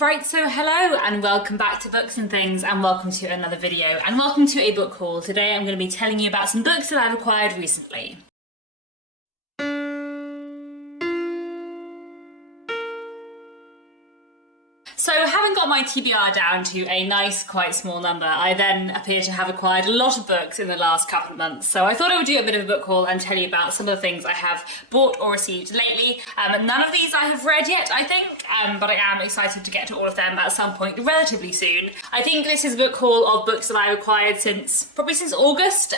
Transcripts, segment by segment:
Right, so hello and welcome back to Books and Things, and welcome to another video, and welcome to a book haul. Today I'm going to be telling you about some books that I've acquired recently. So having got my TBR down to a nice, quite small number, I then appear to have acquired a lot of books in the last couple of months. So I thought I would do a bit of a book haul and tell you about some of the things I have bought or received lately. None of these I have read yet, I think, but I am excited to get to all of them at some point relatively soon. I think this is a book haul of books that I've acquired probably since August,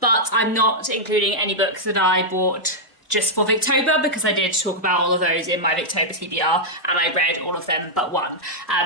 but I'm not including any books that I bought just for Victober, because I did talk about all of those in my Victober TBR and I read all of them but one.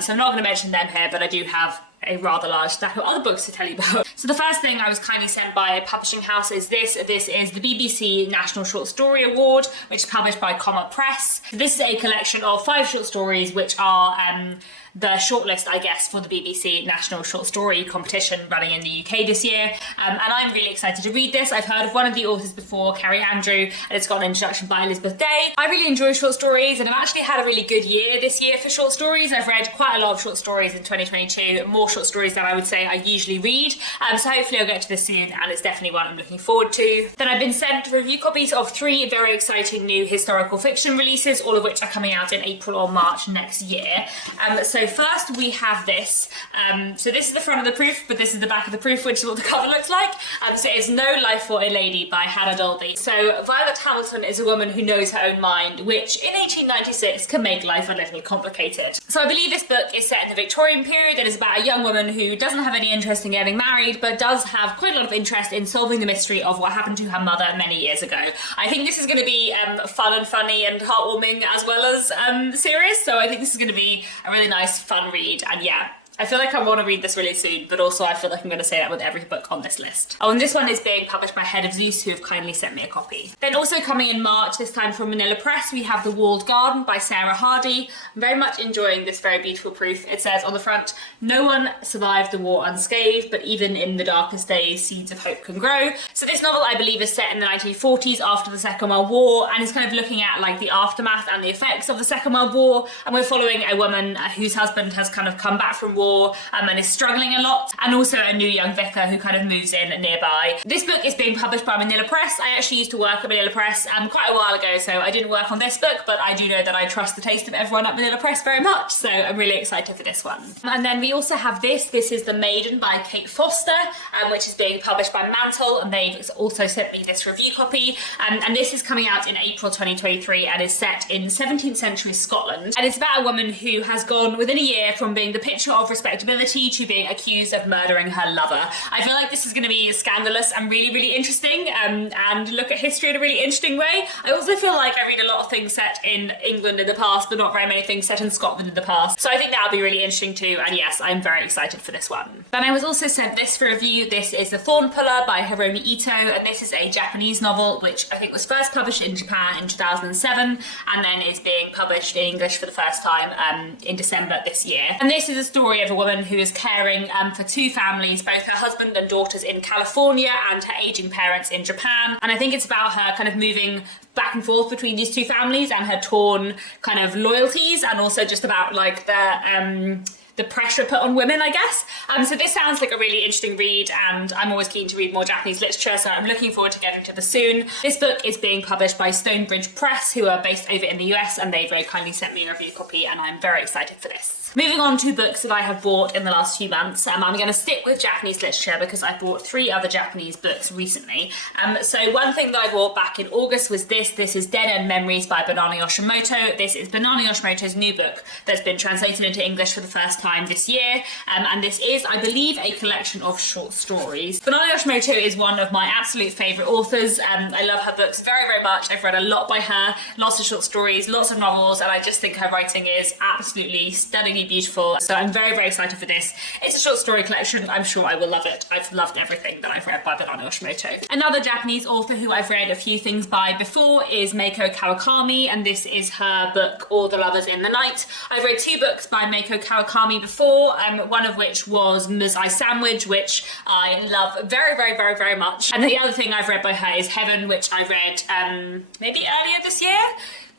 So I'm not going to mention them here, but I do have a rather large stack of other books to tell you about. So the first thing I was kindly sent by a publishing house is this. This is the BBC National Short Story Award, which is published by Comma Press. So this is a collection of 5 short stories, which are the shortlist, I guess, for the BBC National Short Story competition running in the UK this year. And I'm really excited to read this. I've heard of one of the authors before, Carrie Andrew, and it's got an introduction by Elizabeth Day. I really enjoy short stories, and I've actually had a really good year this year for short stories. I've read quite a lot of short stories in 2022, more short stories than I would say I usually read. So hopefully I'll get to this soon, and it's definitely one I'm looking forward to. Then I've been sent review copies of 3 very exciting new historical fiction releases, all of which are coming out in April or March next year. So first we have this. So this is the front of the proof, but this is the back of the proof, which is what the cover looks like. So it's No Life for a Lady by Hannah Dolby. So Violet Hamilton is a woman who knows her own mind, which in 1896 can make life a little complicated. So I believe this book is set in the Victorian period and is about a young woman who doesn't have any interest in getting married, but does have quite a lot of interest in solving the mystery of what happened to her mother many years ago. I think this is going to be fun and funny and heartwarming as well as serious, so I think this is going to be a really nice, fun read, and yeah, I feel like I want to read this really soon, but also I feel like I'm going to say that with every book on this list. Oh, and this one is being published by Head of Zeus, who have kindly sent me a copy. Then also coming in March, this time from Manila Press, we have The Walled Garden by Sarah Hardy. I'm very much enjoying this very beautiful proof. It says on the front, "No one survived the war unscathed, but even in the darkest days, seeds of hope can grow." So this novel, I believe, is set in the 1940s after the Second World War, and is kind of looking at like the aftermath and the effects of the Second World War. And we're following a woman whose husband has kind of come back from war and is struggling a lot, and also a new young vicar who kind of moves in nearby. This book is being published by Manila Press. I actually used to work at Manila Press quite a while ago, so I didn't work on this book, but I do know that I trust the taste of everyone at Manila Press very much, so I'm really excited for this one. And then we also have this. This is The Maiden by Kate Foster, which is being published by Mantle, and they've also sent me this review copy. And this is coming out in April 2023 and is set in 17th century Scotland. And it's about a woman who has gone within a year from being the picture of respectability to being accused of murdering her lover. I feel like this is going to be scandalous and really, really interesting, and look at history in a really interesting way. I also feel like I read a lot of things set in England in the past, but not very many things set in Scotland in the past. So I think that'll be really interesting too, and yes, I'm very excited for this one. Then I was also sent this for review. This is The Thorn by Hiromi Ito, and this is a Japanese novel, which I think was first published in Japan in 2007, and then is being published in English for the first time in December this year. And this is a story of a woman who is caring for 2 families, both her husband and daughters in California and her aging parents in Japan. And I think it's about her kind of moving back and forth between these 2 families and her torn kind of loyalties, and also just about like the pressure put on women, I guess. So this sounds like a really interesting read, and I'm always keen to read more Japanese literature, so I'm looking forward to getting to this soon. This book is being published by Stonebridge Press, who are based over in the US, and they very kindly sent me a review copy, and I'm very excited for this. Moving on to books that I have bought in the last few months, I'm going to stick with Japanese literature because I bought 3 other Japanese books recently. So one thing that I bought back in August was this. This is Dead End Memories by Banana Yoshimoto. This is Banana Yoshimoto's new book that's been translated into English for the first time this year, and this is, I believe, a collection of short stories. Banana Yoshimoto is one of my absolute favourite authors. I love her books very, very much. I've read a lot by her, lots of short stories, lots of novels, and I just think her writing is absolutely stunningly beautiful. So I'm very, very excited for this. It's a short story collection. I'm sure I will love it. I've loved everything that I've read by Banana Yoshimoto. Another Japanese author who I've read a few things by before is Mako Kawakami, and this is her book All the Lovers in the Night. I've read 2 books by Mako Kawakami before, one of which was Muzai Sandwich, which I love very, very, very, very much. And the other thing I've read by her is Heaven, which I read maybe earlier this year.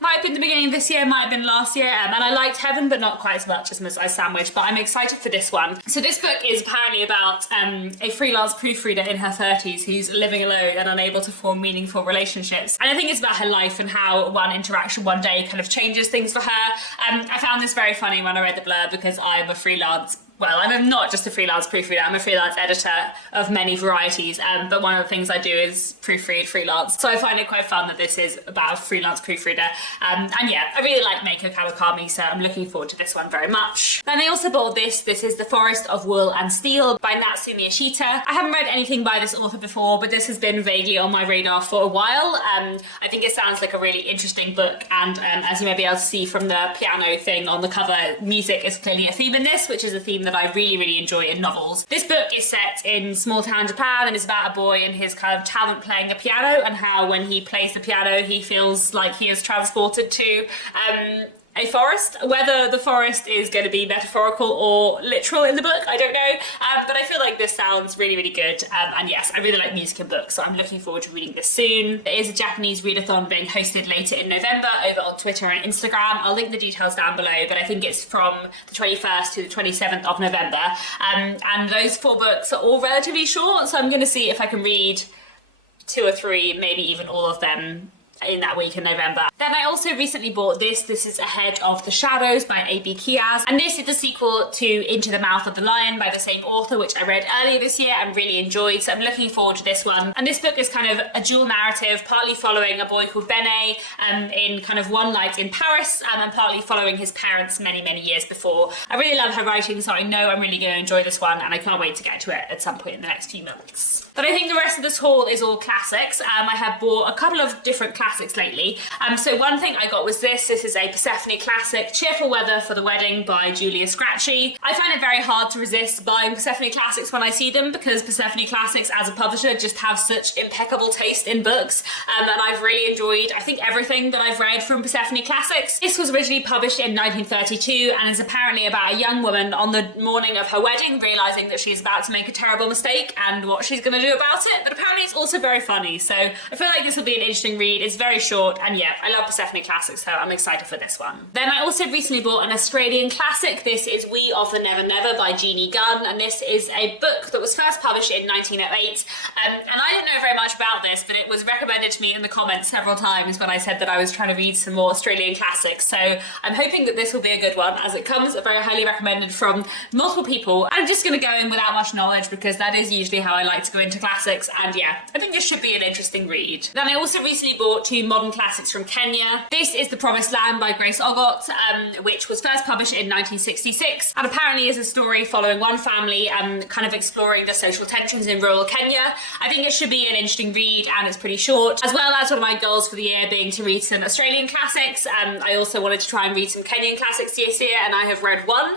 Might have been the beginning of this year, might have been last year, and I liked Heaven, but not quite as much as Sandwich, but I'm excited for this one. So this book is apparently about a freelance proofreader in her 30s who's living alone and unable to form meaningful relationships. And I think it's about her life and how one interaction one day kind of changes things for her. I found this very funny when I read the blurb because I'm a freelance. Well, I'm not just a freelance proofreader, I'm a freelance editor of many varieties, but one of the things I do is proofread freelance. So I find it quite fun that this is about a freelance proofreader. And yeah, I really like Mako Kawakami, so I'm looking forward to this one very much. Then I also bought this. This is The Forest of Wool and Steel by Natsumi Ashita. I haven't read anything by this author before, but this has been vaguely on my radar for a while. I think it sounds like a really interesting book, and as you may be able to see from the piano thing on the cover, music is clearly a theme in this, which is a theme that I really enjoy in novels. This book is set in small town Japan and is about a boy and his kind of talent playing the piano, and how when he plays the piano he feels like he is transported to a forest. Whether the forest is going to be metaphorical or literal in the book, I don't know, but I feel like this sounds really good, and yes, I really like music and books, so I'm looking forward to reading this soon. There is a Japanese readathon being hosted later in November over on Twitter and Instagram. I'll link the details down below, but I think it's from the 21st to the 27th of November, and those 4 books are all relatively short, so I'm going to see if I can read 2 or 3, maybe even all of them in that week in November. Then I also recently bought this. This is Ahead of the Shadows by A.B. Kiaz, and this is the sequel to Into the Mouth of the Lion by the same author, which I read earlier this year and really enjoyed, so I'm looking forward to this one. And this book is kind of a dual narrative, partly following a boy called Bene in kind of one night in Paris, and partly following his parents many years before. I really love her writing, so I know I'm really going to enjoy this one, and I can't wait to get to it at some point in the next few months. But I think the rest of this haul is all classics. I have bought a couple of different classics lately. So one thing I got was this. This is a Persephone classic, Cheerful Weather for the Wedding by Julia Scratchy. I find it very hard to resist buying Persephone classics when I see them, because Persephone classics as a publisher just have such impeccable taste in books, and I've really enjoyed, I think, everything that I've read from Persephone classics. This was originally published in 1932 and is apparently about a young woman on the morning of her wedding realising that she's about to make a terrible mistake and what she's going to do about it, but apparently it's also very funny, so I feel like this will be an interesting read. It's very short, and yeah, I love Persephone classics, so I'm excited for this one. Then I also recently bought an Australian classic. This is We of the Never Never by Jeannie Gunn, and this is a book that was first published in 1908, and I didn't know very much about this, but it was recommended to me in the comments several times when I said that I was trying to read some more Australian classics, so I'm hoping that this will be a good one, as it comes very highly recommended from multiple people. I'm just going to go in without much knowledge, because that is usually how I like to go into classics, and yeah, I think this should be an interesting read. Then I also recently bought 2 modern classics from Kenya. This is The Promised Land by Grace Ogot, which was first published in 1966, and apparently is a story following one family kind of exploring the social tensions in rural Kenya. I think it should be an interesting read, and it's pretty short, as well as one of my goals for the year being to read some Australian classics. I also wanted to try and read some Kenyan classics this year, and I have read one,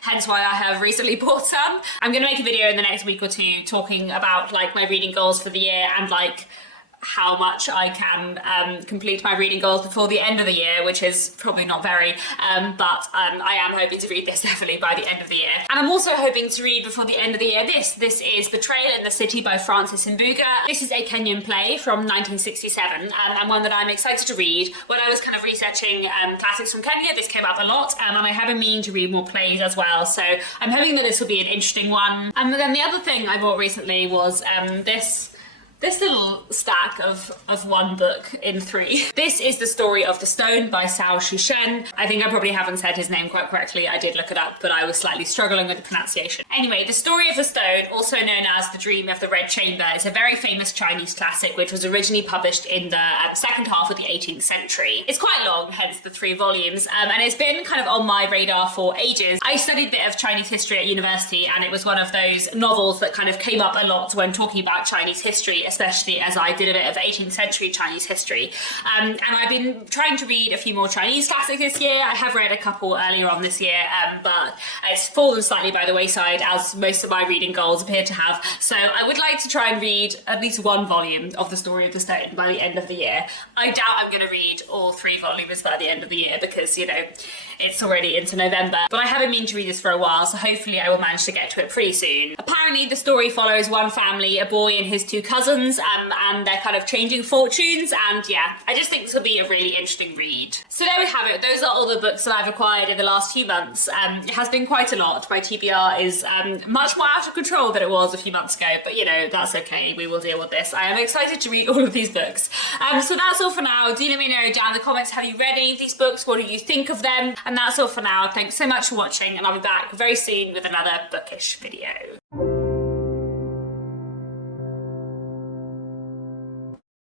hence why I have recently bought some. I'm going to make a video in the next week or 2 talking about like my reading goals for the year and like how much I can complete my reading goals before the end of the year, which is probably not very, but I am hoping to read this definitely by the end of the year. And I'm also hoping to read before the end of the year this is Betrayal in the City by Francis Mbuga. This is a Kenyan play from 1967, and one that I'm excited to read. When I was kind of researching classics from Kenya, this came up a lot, and I have a meaning to read more plays as well, so I'm hoping that this will be an interesting one. And then the other thing I bought recently was this little stack of one book in 3. This is The Story of the Stone by Sao Shushen. I think I probably haven't said his name quite correctly. I did look it up, but I was slightly struggling with the pronunciation. Anyway, The Story of the Stone, also known as The Dream of the Red Chamber, is a very famous Chinese classic which was originally published in the second half of the 18th century. It's quite long, hence the 3 volumes, and it's been kind of on my radar for ages. I studied a bit of Chinese history at university, and it was one of those novels that kind of came up a lot when talking about Chinese history, especially as I did a bit of 18th century Chinese history. And I've been trying to read a few more Chinese classics this year. I have read a couple earlier on this year, but it's fallen slightly by the wayside, as most of my reading goals appear to have. So I would like to try and read at least 1 volume of The Story of the Stone by the end of the year. I doubt I'm going to read all 3 volumes by the end of the year, because, you know, it's already into November. But I have been meaning to read this for a while, so hopefully I will manage to get to it pretty soon. Apparently the story follows one family, a boy and his two cousins, and they're kind of changing fortunes, and yeah, I just think this will be a really interesting read. So there we have it. Those are all the books that I've acquired in the last few months. It has been quite a lot. My TBR is much more out of control than it was a few months ago, but you know, that's okay. We will deal with this. I am excited to read all of these books. So that's all for now. Do let me know down in the comments, have you read any of these books? What do you think of them? And that's all for now. Thanks so much for watching, and I'll be back very soon with another bookish video.